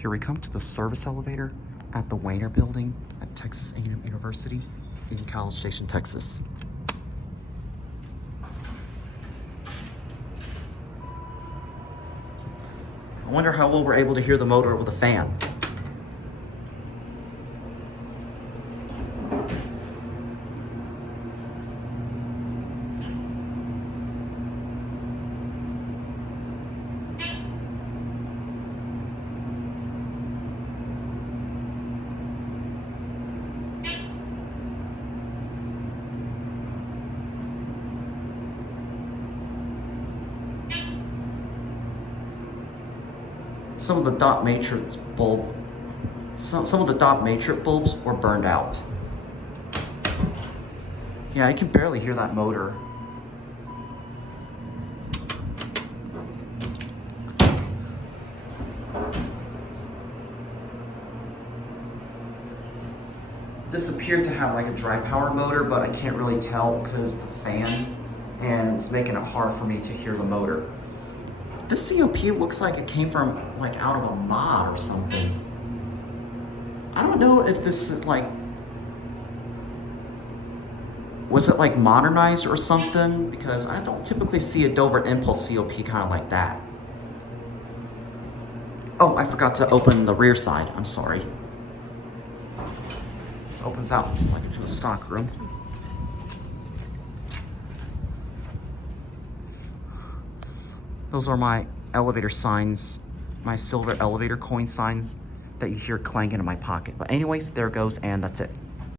Here we come to the service elevator at the Wayner Building at Texas A&M University in College Station, Texas. I wonder how well we're able to hear the motor with a fan. Some of the dot matrix bulbs were burned out. Yeah, I can barely hear that motor. This appeared to have like a dry power motor, but I can't really tell because the fan, and it's making it hard for me to hear the motor. This COP looks like it came from like out of a mod or something. I don't know if this is like, was it like modernized or something? Because I don't typically see a Dover Impulse COP kind of like that. Oh, I forgot to open the rear side. I'm sorry. This opens out like into a stock room. Those are my elevator signs, my silver elevator coin signs that you hear clanking in my pocket. But anyways, there it goes, and that's it.